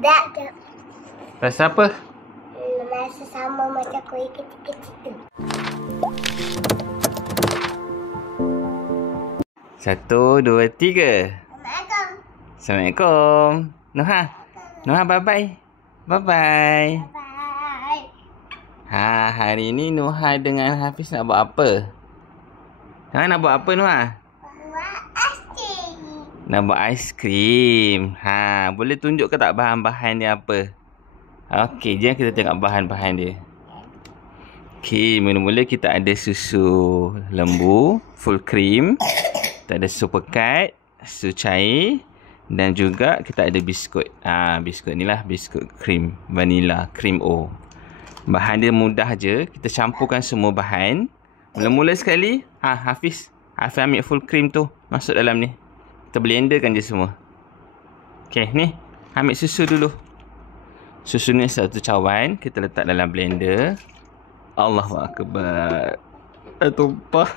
Tak. Rasa apa? Rasa sama macam kuih kecil-kecil tu. 1, 2, 3. Assalamualaikum. Assalamualaikum. Noha. Noha, bye-bye. Bye-bye. Bye. Hari ni Noha dengan Hafiz nak buat apa? Noha nak buat apa, Noha? Buat aiskrim. Nak buat aiskrim. Boleh tunjuk ke tak bahan-bahan dia apa? Okey, jom kita tengok bahan-bahan dia. Okey, mula-mula kita ada susu lembu, full cream. Kita ada susu pekat, susu cair. Dan juga kita ada biskut. Biskut ni lah, biskut cream vanilla, cream O. Bahan dia mudah je. Kita campurkan semua bahan. Mula-mula sekali, Hafiz ambil full cream tu, masuk dalam ni. Kita blenderkan je semua. Okey, ni. Ambil susu dulu. Susu ni satu cawan. Kita letak dalam blender. Allahu Akbar. Dah tumpah.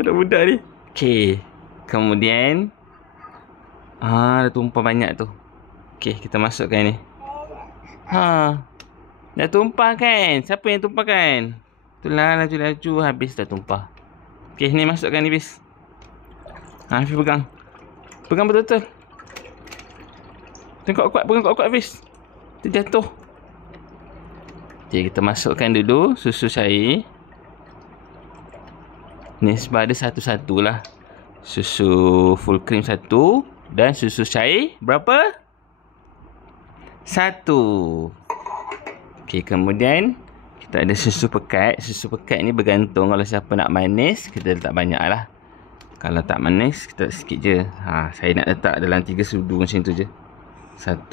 Dah budak ni. Okey. Kemudian. Dah tumpah banyak tu. Okey, kita masukkan ni. Dah tumpah kan? Siapa yang tumpahkan? Itulah, laju-laju habis dah tumpah. Okey, ni masukkan ni, bis. Hafiz pegang. Pegang betul-betul. Tengok kuat, pegang kuat-kuat, Hafiz. Terjatuh. Okey, kita masukkan dulu susu cair. Ni sebab ada satu-satu lah. Susu full cream 1 dan susu cair berapa? 1. Okey, kemudian kita ada susu pekat. Susu pekat ni bergantung, kalau siapa nak manis, kita letak banyak lah. Kalau tak manis, kita letak sikit je. Saya nak letak dalam 3 sudu macam tu je. 1,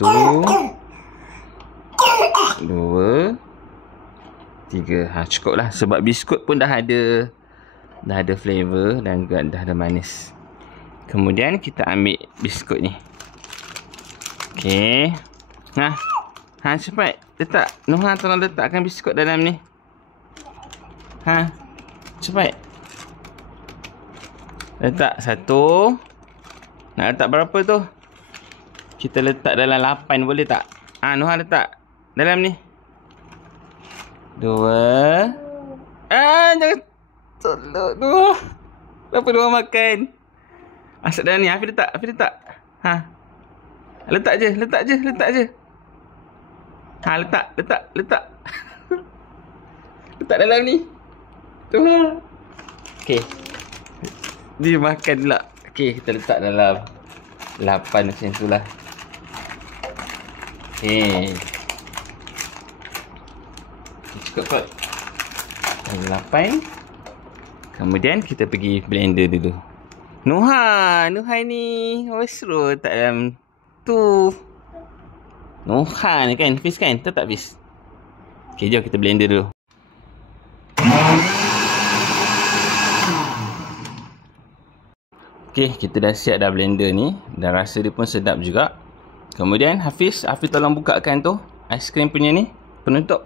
2, 3. Cukup lah. Sebab biskut pun dah ada flavor dan juga dah ada manis. Kemudian kita ambil biskut ni. Okey. Cepat. Letak. Noha tolong letakkan biskut dalam ni. Cepat. Letak 1. Nak letak berapa tu? Kita letak dalam 8 boleh tak? Noha letak dalam ni. 2. Jangan. Tolong 2. Kenapa 2 makan? Masuk dalam ni. Hafiz letak. Letak je. Letak letak dalam ni. Tu. Okey. Dia makan pula. Okey, kita letak dalam 8 macam tu lah. Okey. Cukup kot. 8. Kemudian kita pergi blender dulu. Noha ni seru tak dalam tu. Noha ni kan, Fiz kan? Tak Fiz? Okey, jom kita blender dulu. Okey, kita dah siap dah blender ni. Dan rasa dia pun sedap juga. Kemudian Hafiz tolong bukakan tu aiskrim punya ni, penutup.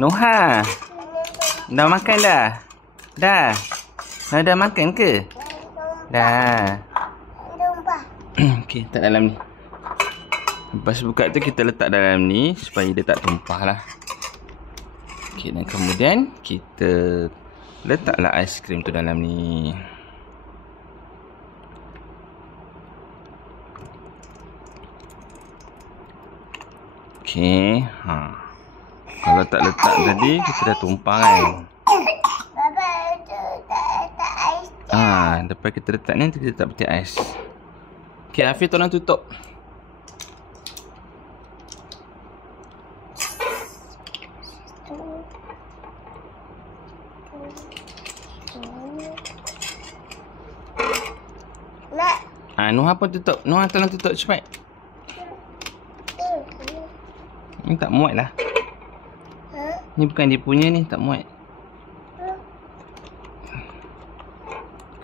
Noha, dah makan dah? Dah makan ke? Dah. Okey, letak dalam ni. Lepas buka tu kita letak dalam ni supaya dia tak tumpah lah. Okey, dan kemudian kita letaklah aiskrim tu dalam ni. Okey, kalau tak letak tadi, kita dah tumpah kan. Lepas kita letak ni, kita letak peti ais. Okey, Hafiz tolong tutup. Noha pun tutup. Noha tolong tutup cepat. Ni tak muat lah. Ni bukan dia punya ni, tak muat.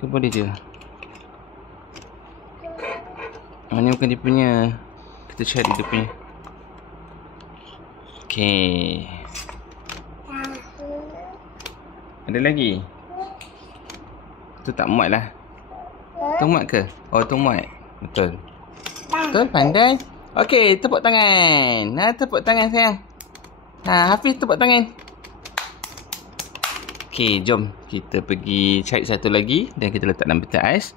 Ke boleh je? Ni bukan dia punya. Kita cari dia punya. Okey. Ada lagi? Tu tak muat lah. Tu muat ke? Oh, tu muat. Betul. Betul, pandai. Okey, tepuk tangan. Tepuk tangan sayang. Hafiz tepuk tangan. Okey, jom kita pergi cari satu lagi dan kita letak dalam peti ais.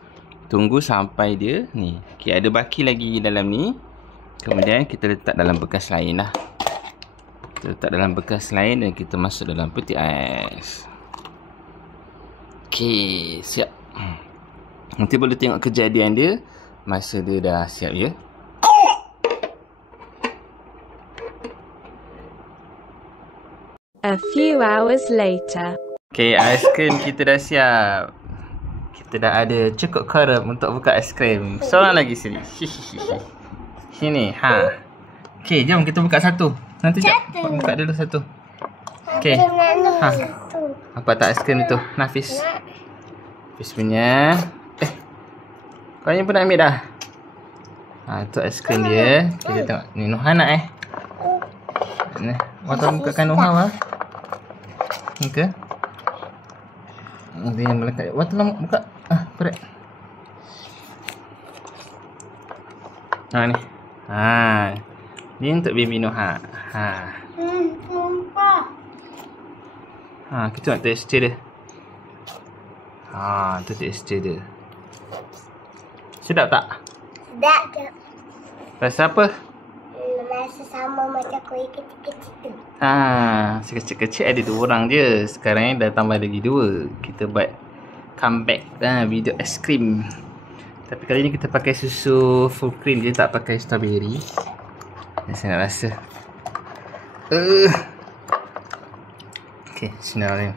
Tunggu sampai dia ni. Okey, ada baki lagi dalam ni. Kemudian kita letak dalam bekas lain lah. Kita letak dalam bekas lain dan kita masuk dalam peti ais. Okey, siap. Nanti boleh tengok kejadian dia masa dia dah siap ya. A few hours later. Okey, aiskrim kita dah siap. Kita dah ada cukup garam untuk buka aiskrim. Seorang lagi sini. Sini, Okey, jom kita buka satu. Nanti jap buka dulu satu. Okey. Apa tak aiskrim itu? Nafis. Nafis punya. Kau ni pun nak ambil dah. Itu aiskrim dia. Kita tengok. Ni Nuha nak Ni. Waktu bukakan Nuha lah. Ni ke? Dia yang melekat. Waktu lama buka. Korek. Ni. Ni untuk baby Nuha. Kita tengok tekstur dia. Tu tekstur dia. Sedap tak? Sedap je. Rasa apa? Rasa sama macam kuih kecil-kecil tu. Sekecil-kecil ada 2 orang je. Sekarang ni dah tambah lagi 2. Kita buat comeback video aiskrim. Tapi kali ni kita pakai susu full cream je, tak pakai strawberry. Saya nak rasa. Okay, bismillahirrahmanirrahim.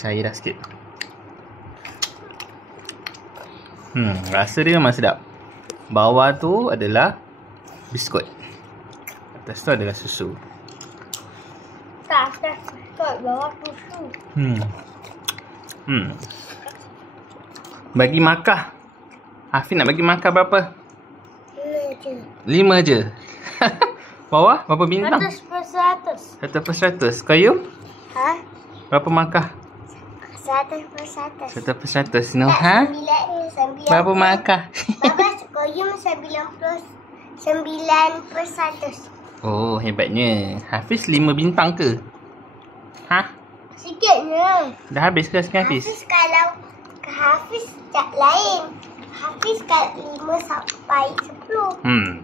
Cair dah sikit. Rasa dia memang sedap. Bawah tu adalah biskut. Atas tu adalah susu. Tak, biskut. Bawah susu. Bagi markah. Hafiz nak bagi markah berapa? 5 je. Bawah berapa bintang? 100%. 100%. Kayu? Berapa markah? 100%. 100%. Nuha? 9. Berapa markah? Bagus, koyum 99%. Oh, hebatnya. Hafiz 5 bintang ke? Sikitnya. Dah habis ke sekarang Hafiz? Hafiz kalau ke Hafiz tak lain. Hafiz kat 5 sampai 10.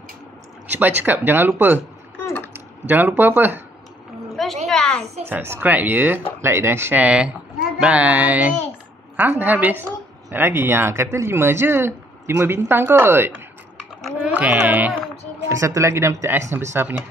Cepat cakap, jangan lupa. Jangan lupa apa? Subscribe. Subscribe ya, like dan share. Bye. Dah habis? Tak lagi? Kata 5 je. 5 bintang kot. Okay. Ada satu lagi dalam peti ais yang besar punya.